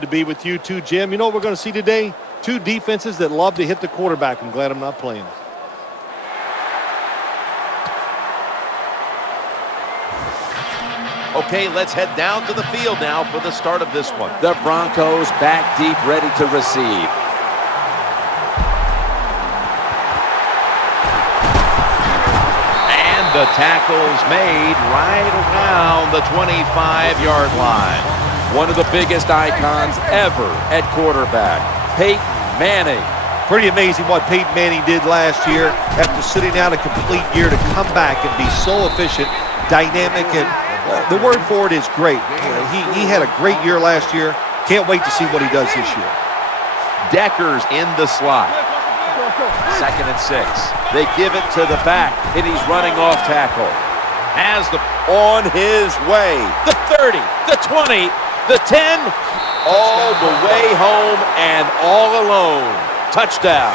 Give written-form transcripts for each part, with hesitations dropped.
Good to be with you too, Jim. You know what we're going to see today? Two defenses that love to hit the quarterback. I'm glad I'm not playing. Okay, let's head down to the field now for the start of this one. The Broncos back deep, ready to receive. And the tackle's made right around the 25-yard line. One of the biggest icons ever at quarterback, Peyton Manning. Pretty amazing what Peyton Manning did last year after sitting out a complete year to come back and be so efficient, dynamic, and the word for it is great. He had a great year last year. Can't wait to see what he does this year. Deckers in the slot. 2nd and 6. They give it to the back, and he's running off tackle. Has the On his way. The 30, the 20, the 10, all the way home and all alone. Touchdown.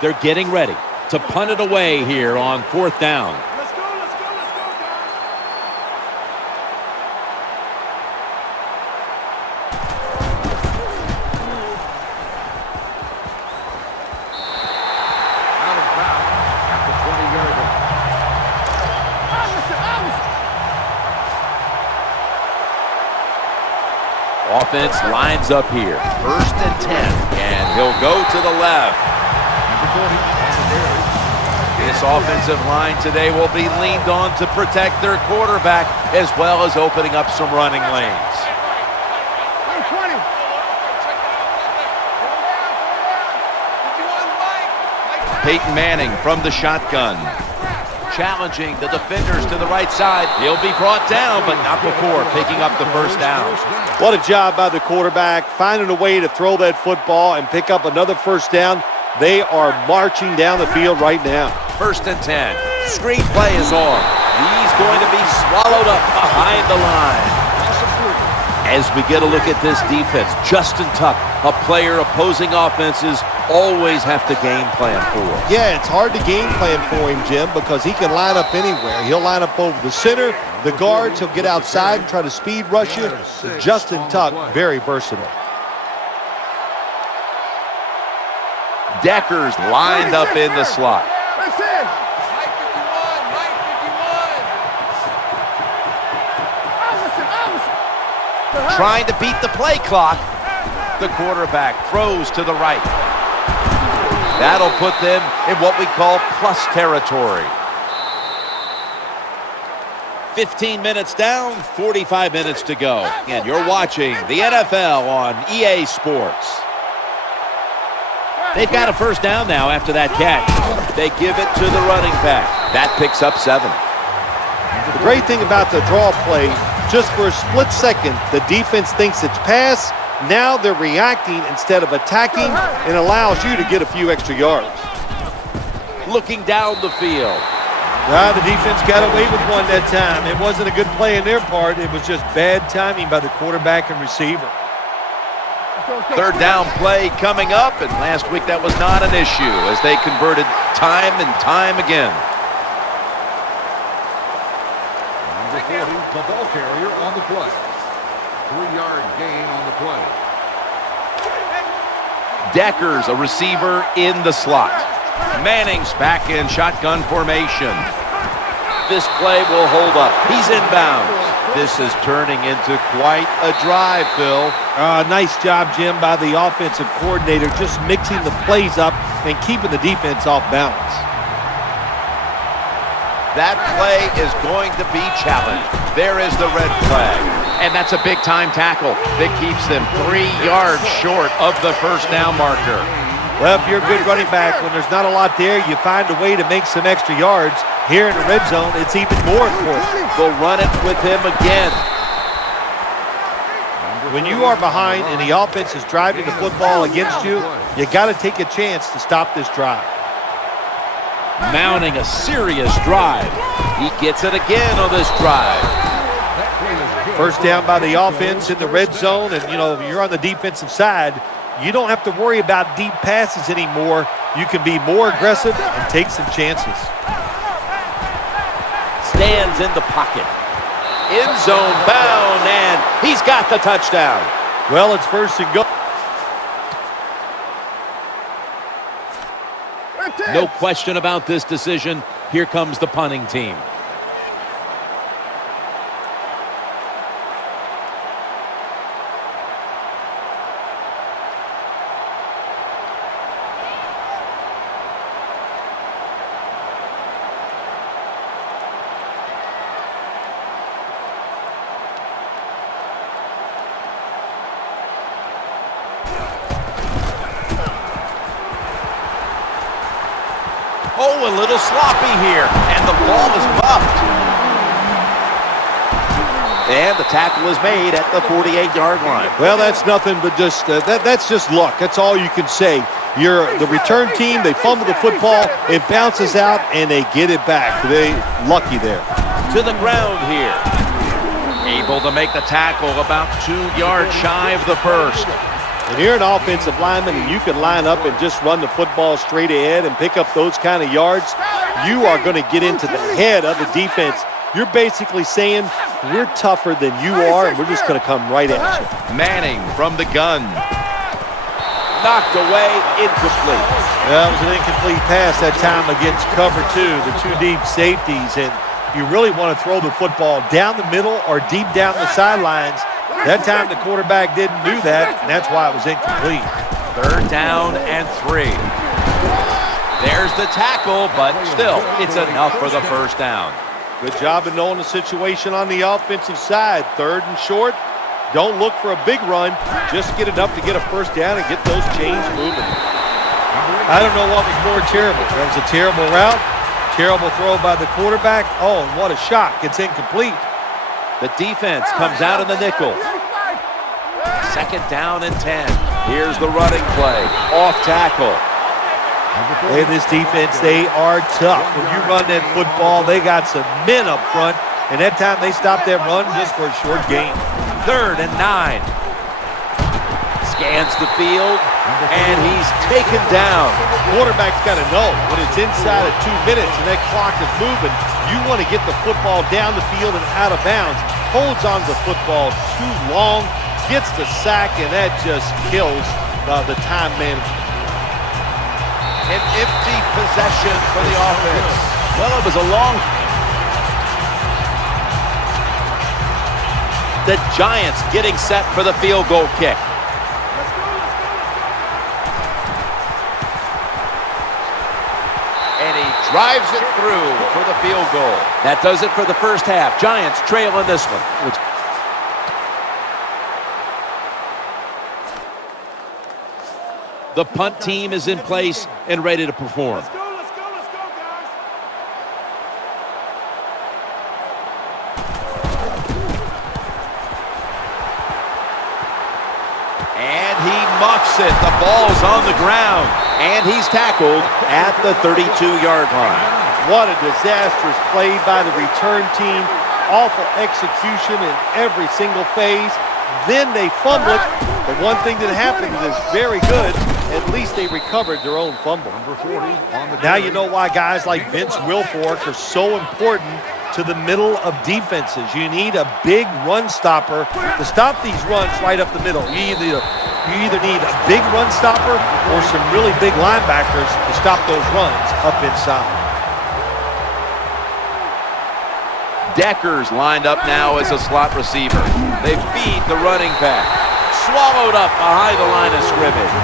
They're getting ready to punt it away here on 4th down. Let's go, guys. Out of bounds at the 20-yard line. Offense lines up here. 1st and 10. And he'll go to the left. This offensive line today will be leaned on to protect their quarterback as well as opening up some running lanes. Peyton Manning from the shotgun. Challenging the defenders to the right side. He'll be brought down, but not before picking up the first down. What a job by the quarterback, finding a way to throw that football and pick up another first down. They are marching down the field right now. 1st and 10. Screenplay is on. He's going to be swallowed up behind the line. As we get a look at this defense, Justin Tuck, a player opposing offenses always have to game plan for. Yeah, it's hard to game plan for him, Jim, because he can line up anywhere. He'll line up over the center, the guards. He'll get outside and try to speed rush you. Justin Tuck, very versatile. Deckers lined up in the slot. Trying to beat the play clock. The quarterback throws to the right. That'll put them in what we call plus territory. 15 minutes down, 45 minutes to go. And you're watching the NFL on EA Sports. They've got a first down now after that catch. They give it to the running back. That picks up 7. The great thing about the draw play, just for a split second, the defense thinks it's pass. Now they're reacting instead of attacking, and allows you to get a few extra yards. Looking down the field. The defense got away with one that time. It wasn't a good play in their part. It was just bad timing by the quarterback and receiver. 3rd down play coming up, and last week that was not an issue as they converted time and time again. Number 40, the ball carrier on the play. 3-yard gain on the play. Deckers, a receiver in the slot. Manning's back in shotgun formation. This play will hold up. He's inbounds. This is turning into quite a drive, Phil. Nice job, Jim, by the offensive coordinator, just mixing the plays up and keeping the defense off balance. That play is going to be challenged. There is the red flag. And that's a big-time tackle that keeps them 3 yards short of the first down marker. Well, if you're a good running back, when there's not a lot there, you find a way to make some extra yards. Here in the red zone, it's even more important. They'll run it with him again. When you are behind and the offense is driving the football against you, you got to take a chance to stop this drive. Mounting a serious drive. He gets it again on this drive. First down by the offense in the red zone, and, you're on the defensive side. You don't have to worry about deep passes anymore. You can be more aggressive and take some chances. stands in the pocket. End zone bound, and he's got the touchdown. Well, it's first and goal. No question about this decision. Here comes the punting team. Oh, a little sloppy here, and the ball is muffed. And the tackle is made at the 48-yard line. Well, that's nothing but just that's just luck. That's all you can say. You're the return team. They fumble the football, it bounces out, and they get it back. They lucky there. To the ground here. Able to make the tackle about 2 yards shy of the first. And you're an offensive lineman, and you can line up and just run the football straight ahead and pick up those kind of yards. You are going to get into the head of the defense. You're basically saying, we're tougher than you are, and we're just going to come right at you. Manning from the gun. Knocked away, incomplete. That was an incomplete pass that time against cover two, the two deep safeties, and you really want to throw the football down the middle or deep down the sidelines. That time the quarterback didn't do that, and that's why it was incomplete. 3rd down and 3. There's the tackle, but still, it's enough for the first down. Good job of knowing the situation on the offensive side. 3rd and short. Don't look for a big run. Just get enough to get a first down and get those chains moving. I don't know what was more terrible. That was a terrible route, terrible throw by the quarterback. Oh, and what a shock. It's incomplete. The defense comes out in the nickel. 2nd down and 10. Here's the running play. Off tackle. Hey, this defense, they are tough. When you run that football, they got some men up front. And that time they stopped that run just for a short gain. 3rd and 9. Scans the field, and he's taken down. Quarterback's got to know when it's inside of 2 minutes and that clock is moving, you want to get the football down the field and out of bounds. Holds on to the football too long, gets the sack, and that just kills the time management. An empty possession for the offense. Well, it was a long... The Giants getting set for the field goal kick. And he drives it through for the field goal. That does it for the first half. Giants trail in this one. The punt team is in place and ready to perform. Let's go, guys. And he muffs it. The ball's on the ground. And he's tackled at the 32-yard line. What a disastrous play by the return team. Awful execution in every single phase. Then they fumble it. The one thing that happened is very good. At least they recovered their own fumble. Number 40 on the Now you know why guys like Vince Wilfork are so important to the middle of defenses. You need a big run stopper to stop these runs right up the middle. You either need a big run stopper or some really big linebackers to stop those runs up inside. Decker's lined up now as a slot receiver. They feed the running back. Swallowed up behind the line of scrimmage.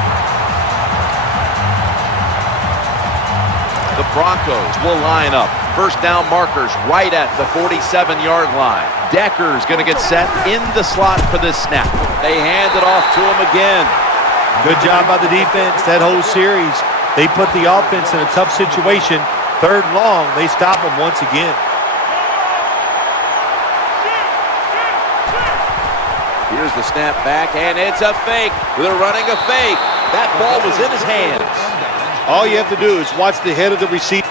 The Broncos will line up. First down markers right at the 47-yard line. Decker's going to get set in the slot for this snap. They hand it off to him again. Good job by the defense that whole series. They put the offense in a tough situation. 3rd and long, they stop them once again. Here's the snap back, and it's a fake. They're running a fake. That ball was in his hands. All you have to do is watch the head of the receiver.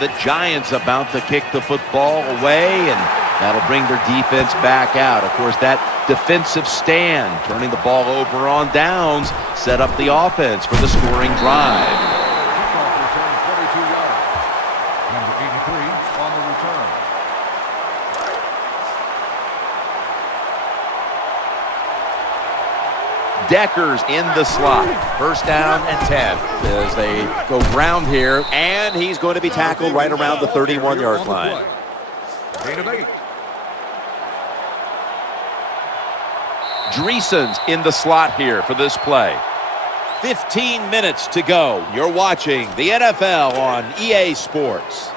The Giants about to kick the football away, and that'll bring their defense back out. Of course, that defensive stand, turning the ball over on downs, set up the offense for the scoring drive. kickoff return, 42 yards. Decker's in the slot. First down and 10 as they go round here, and he's going to be tackled right around the 31-yard line. Gain of 8. Gzus in the slot here for this play. 15 minutes to go. You're watching the NFL on EA Sports.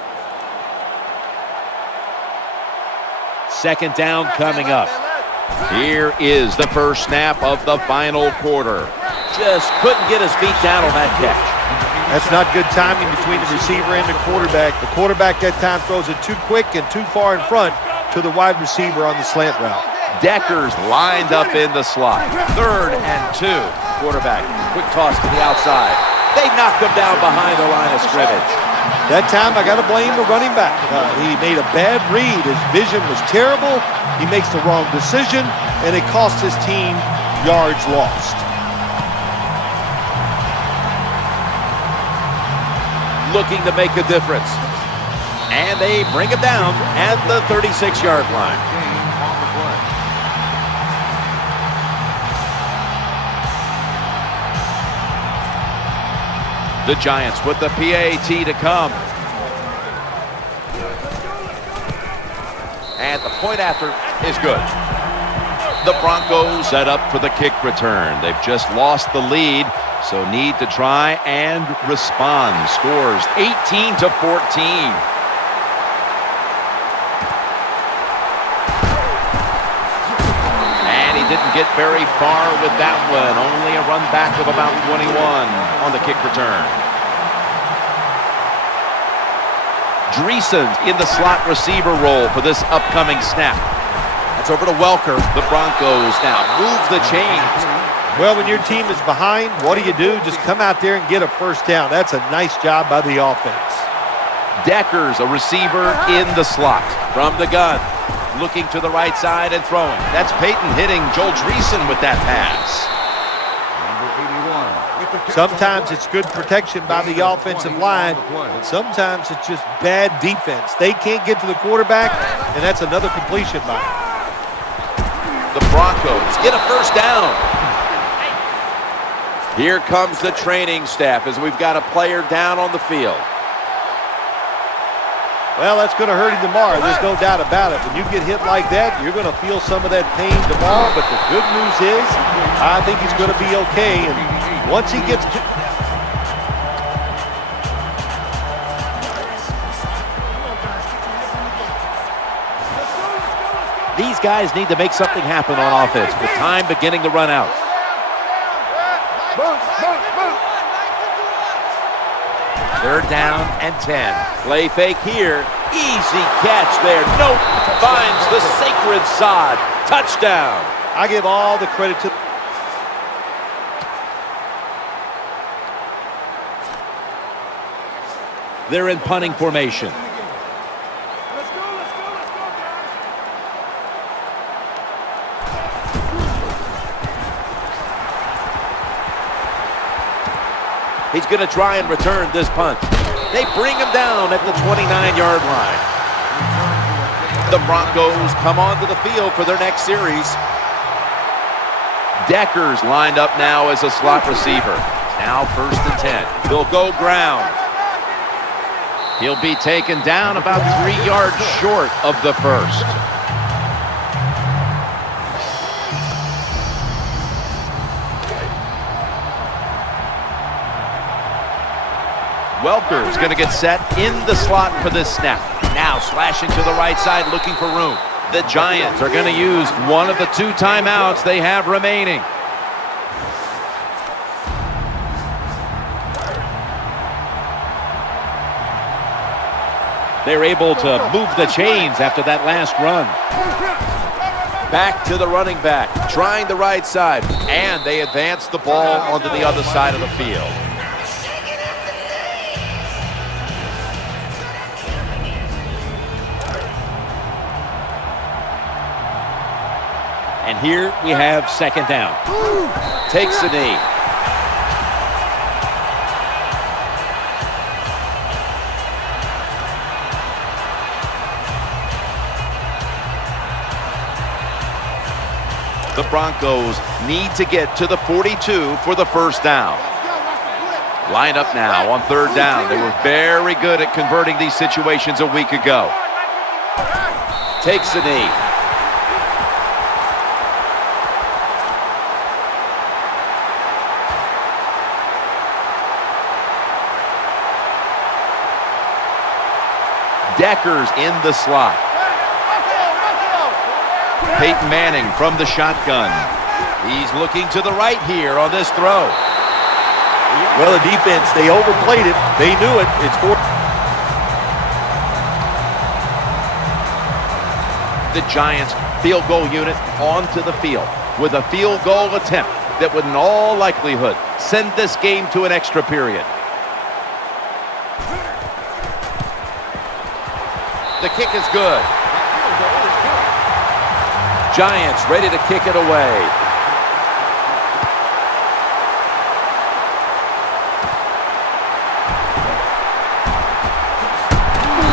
Second down coming up. Here is the first snap of the final quarter. Just couldn't get his feet down on that catch. That's not good timing between the receiver and the quarterback. The quarterback that time throws it too quick and too far in front to the wide receiver on the slant route. Decker's lined up in the slot. 3rd and 2. Quarterback, quick toss to the outside. They knocked him down behind the line of scrimmage. That time, I got to blame the running back. He made a bad read. His vision was terrible. He makes the wrong decision, and it cost his team yards lost. Looking to make a difference. And they bring him down at the 36-yard line. Gain on the play. The Giants with the PAT to come. And the point after is good. The Broncos set up for the kick return. They've just lost the lead, so need to try and respond. Scores 18-14. And he didn't get very far with that one. Only a run back of about 21 on the kick return. Gzus in the slot receiver role for this upcoming snap. That's over to Welker. The Broncos now move the chains. Well, when your team is behind, what do? Just come out there and get a first down. That's a nice job by the offense. Decker's a receiver in the slot from the gun. Looking to the right side and throwing. That's Peyton hitting Joel Dreesen with that pass. Number 81. Sometimes it's good protection by the offensive line, and sometimes it's just bad defense. They can't get to the quarterback, and that's another completion by him. The Broncos get a first down. Here comes the training staff as we've got a player down on the field. Well, that's going to hurt him tomorrow. There's no doubt about it. When you get hit like that, you're going to feel some of that pain tomorrow. But the good news is, I think he's going to be okay. And once he gets to... These guys need to make something happen on offense with time beginning to run out. Third down and 10. Play fake here. Easy catch there. Nope. Finds the sacred sod. Touchdown. I give all the credit to... They're in punting formation. He's going to try and return this punt. They bring him down at the 29-yard line. The Broncos come onto the field for their next series. Decker's lined up now as a slot receiver. Now 1st and 10. They'll go ground. He'll be taken down about 3 yards short of the first. Welker's going to get set in the slot for this snap. Now slashing to the right side, looking for room. The Giants are going to use one of the 2 timeouts they have remaining. They're able to move the chains after that last run. Back to the running back, trying the right side, and they advance the ball onto the other side of the field. And here we have 2nd down. Takes a knee. The Broncos need to get to the 42 for the first down. Line up now on third down. They were very good at converting these situations a week ago. Takes the knee. Decker's in the slot. Peyton Manning from the shotgun. He's looking to the right here on this throw. Well, the defense, they overplayed it. They knew it. It's The Giants field goal unit onto the field with a field goal attempt that would in all likelihood send this game to an extra period. The kick is good. Giants ready to kick it away.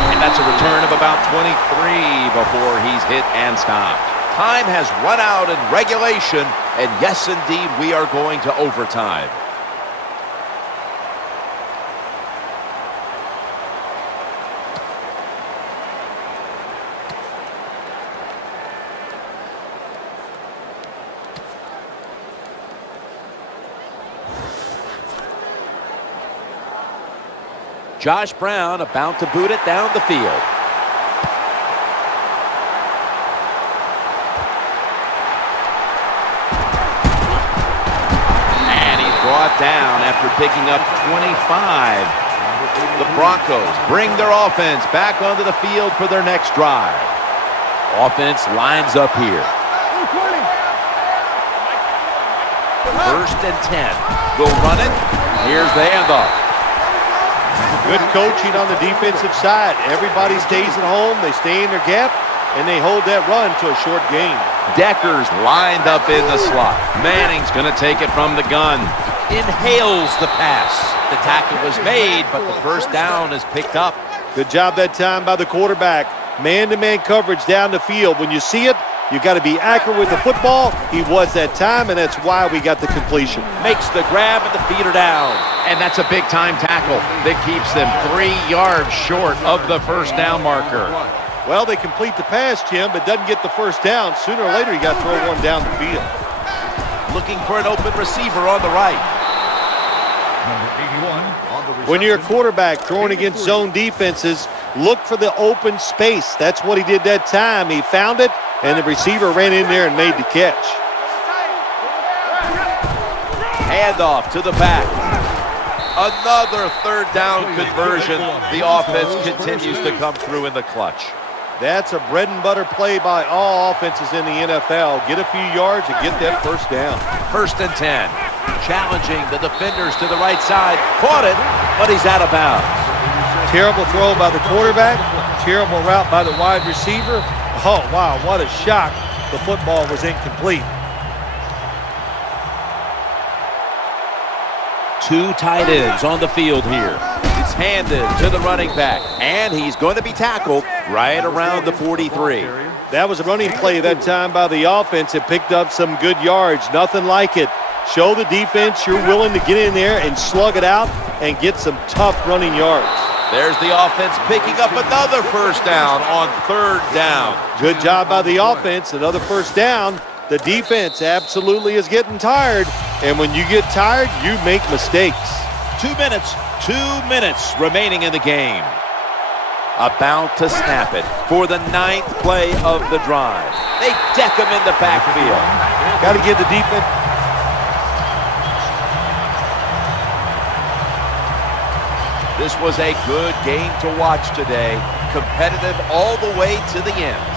And that's a return of about 23 before he's hit and stopped. Time has run out in regulation, and yes, indeed, we are going to overtime. Josh Brown about to boot it down the field. And he's brought down after picking up 25. The Broncos bring their offense back onto the field for their next drive. Offense lines up here. First and 10. They'll run it. Here's the handoff. good coaching on the defensive side. Everybody stays at home. They stay in their gap, and they hold that run to a short gain. Decker's lined up in the slot. Manning's going to take it from the gun. Inhales the pass. The tackle was made, but the first down is picked up. Good job that time by the quarterback. Man-to-man coverage down the field. When you see it, you got to be accurate with the football. He was that time, and that's why we got the completion. Makes the grab, and the feet are down. And that's a big-time tackle that keeps them 3 yards short of the first down marker. Well, they complete the pass, Jim, but doesn't get the first down. Sooner or later, you got to throw one down the field. Looking for an open receiver on the right. Number 81 on the reception. When you're a quarterback throwing against zone defenses, look for the open space. That's what he did that time. He found it, and the receiver ran in there and made the catch. Handoff to the back. Another third down conversion. The offense continues to come through in the clutch. That's a bread and butter play by all offenses in the NFL. Get a few yards and get that first down. First and 10. Challenging the defenders to the right side. Caught it, but he's out of bounds. Terrible throw by the quarterback. Terrible route by the wide receiver. Oh, wow, what a shock. The football was incomplete. 2 tight ends on the field here. It's handed to the running back, and he's going to be tackled right around the 43. That was a running play that time by the offense. It picked up some good yards. Nothing like it. Show the defense you're willing to get in there and slug it out and get some tough running yards. There's the offense picking up another first down on third down. Good job by the offense. Another first down. The defense absolutely is getting tired. And when you get tired, you make mistakes. 2 minutes remaining in the game. About to snap it for the 9th play of the drive. They deck him in the backfield. Got to give the defense. This was a good game to watch today. Competitive all the way to the end.